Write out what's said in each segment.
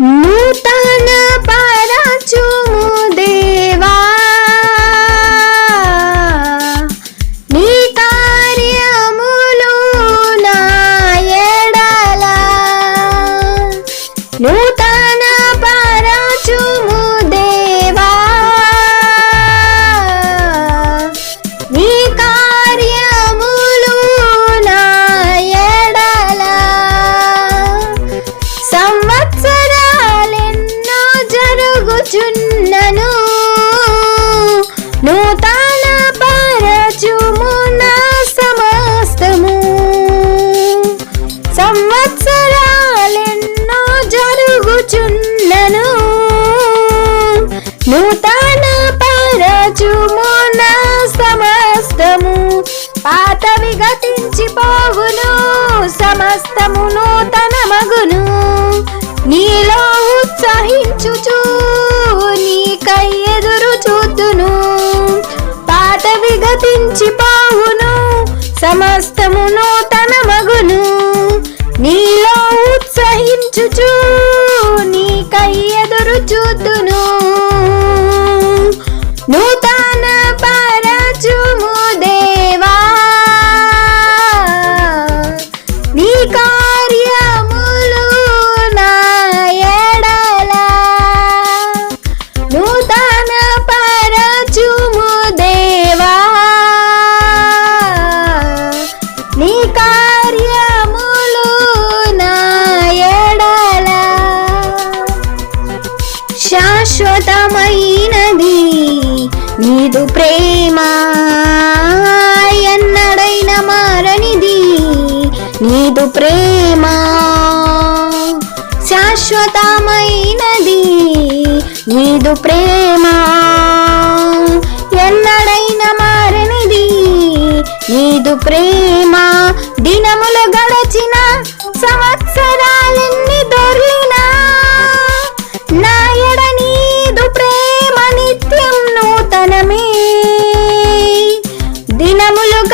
నూతన పరచుము నూతన పరచుము నా సమస్తము పాతవి గతించిపోవును సమస్తము నూతన మగును నీలో ఉత్సహించుచు నీకై ఎదురు చూద్దును పాతవి గతించిపోవును సమస్తము శాశ్వతమైనది నీదు ప్రేమ. ఎన్నడైన మారనిది. నీదు ప్రేమ. శాశ్వతమైనది. నీదు ప్రేమ. ఎన్నడైన మారనిది. నీదు ప్రేమ. దినములుగా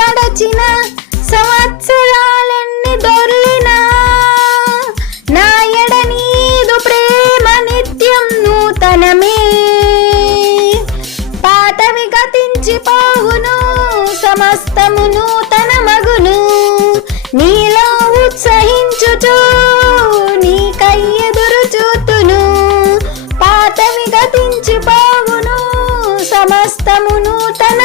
దినములు గడచిన సంవత్సరాలెన్ని దొర్లినా నాయడ నీదు ప్రేమ నిత్యం నూతనమే. పాతవి గతించిపోవును సమస్తము నూతన మగును నీలో ఉత్సహించుచు నీకై ఎదురు చూతును. పాతవి గతించిపోవును సమస్తము నూతన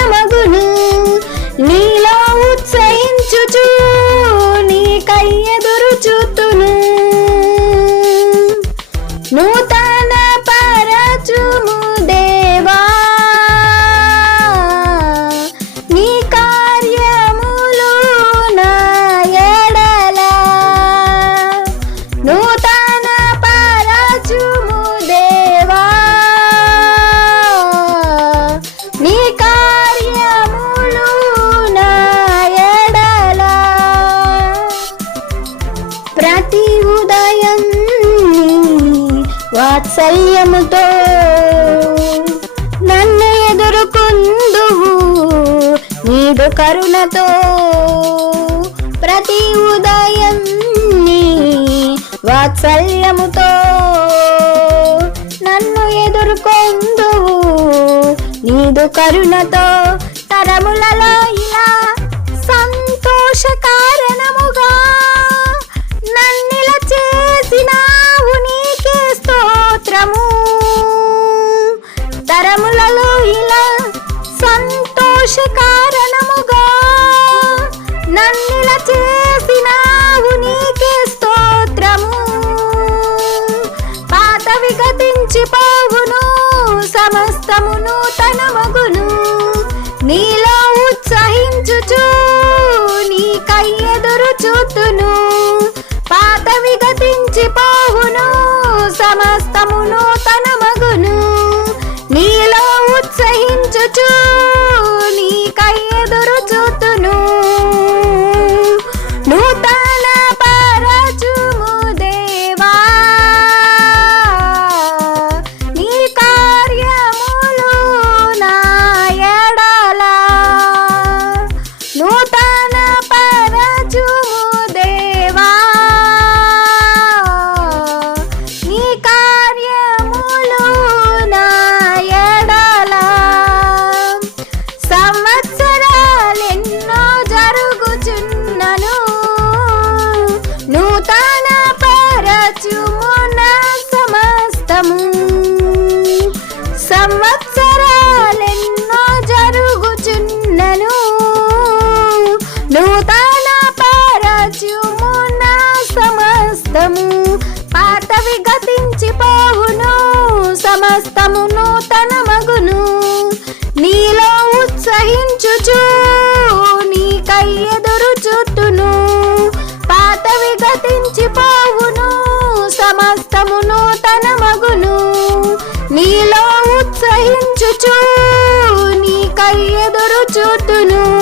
వాత్సల్యముతో నన్ను ఎదుర్కొందువు. నీదు కరుణతో ప్రతి ఉదయం నీ వాత్సల్యముతో నన్ను ఎదుర్కొందువు. నీదు కరుణతో తరములలో ఇలా సంతోష కారణముగా సమస్తము తన మగును నీలో ఉత్సహించుచు నీలో ఉత్సహించుచు నీకై ఎదురు చూతును.